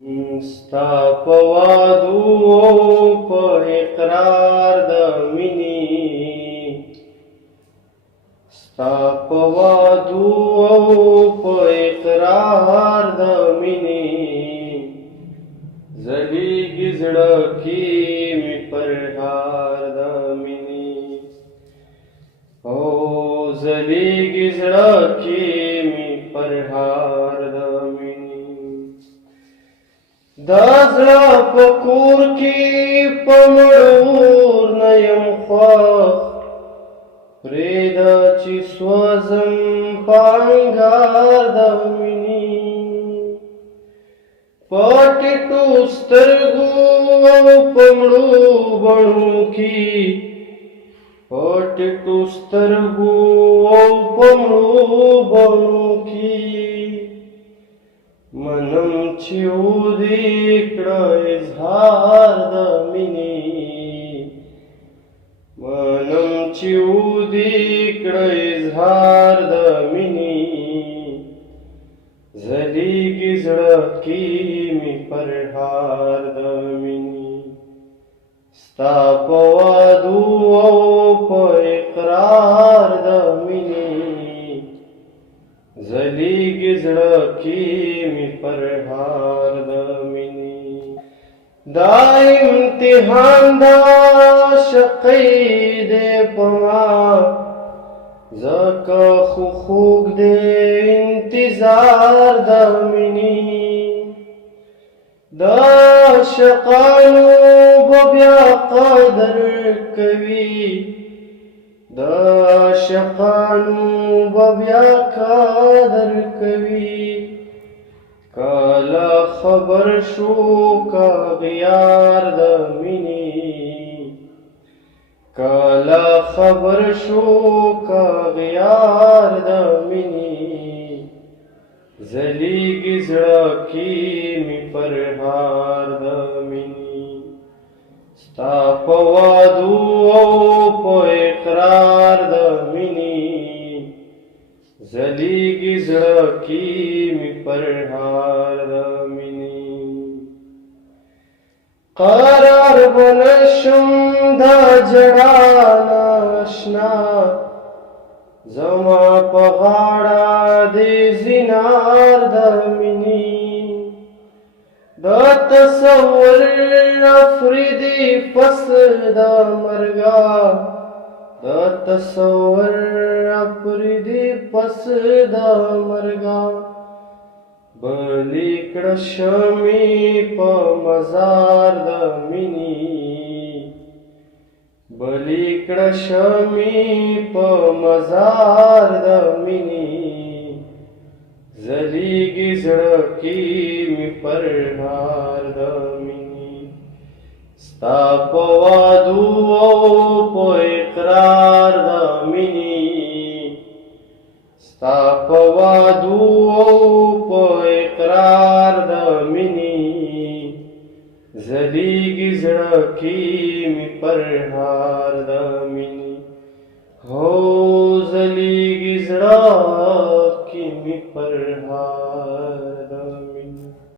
ستا په وعدو او په اقرار د مینې، ستا په وعدو او په اقرار د مینې، ځلیږي زړه کې مې پرهار د مینې، او ځلیږي زړه کې مې پرهار د مینې. دا زړه په کور کې په مړور نه یم خوښ، پرېږده چې سوځم په انګار د مینې، په ټیټو سترګو او په مړو بڼو کې، په ټیټو سترګو او په مړو بڼو کې، منم چې ودې کړه اظهار د مینې، منم چې ودې کړه اظهار د مینې، ځلیږي زړه کې مې پرهار د مینې. ستا په وعدو او په اقرار د مینې، ځلیږي زړه کې مې پرهار د مینې. دا امتحان دا شقۍ دی په ما، ځکه خو خوږ دی انتظار د مینې. دا شقانو به بیا قدر کوي، دا شقانو به بیا قدر کوي، کله خبر شو کاغیار د مینې، کله خبر شو کاغیار د مینې، ځلیږي زړه کې مې پرهار د مینې. ستا په وعدو او په اقرار د مینې، ځلیږي زړه کې مې پرهار د مینې. قرار به نشم دا ژړا نه اشنا، زما په غاړه دې زینار د مینې، د تصور افریدي پس د مرګا، د تصور افریدي پس د مرګا، بلې کړه شمې په مزار د مینې، بلې کړه شمې په مزار د مینې، ځلیږي زړه کې مې پرهار د مینې. ستا په وعدو او په اقرار د مینې، ستا په وعدو او په اقرار د مینې، ځلیږي زړه کې مې پرهار د مینې، هو ځلیږي زړه کې مې پرهار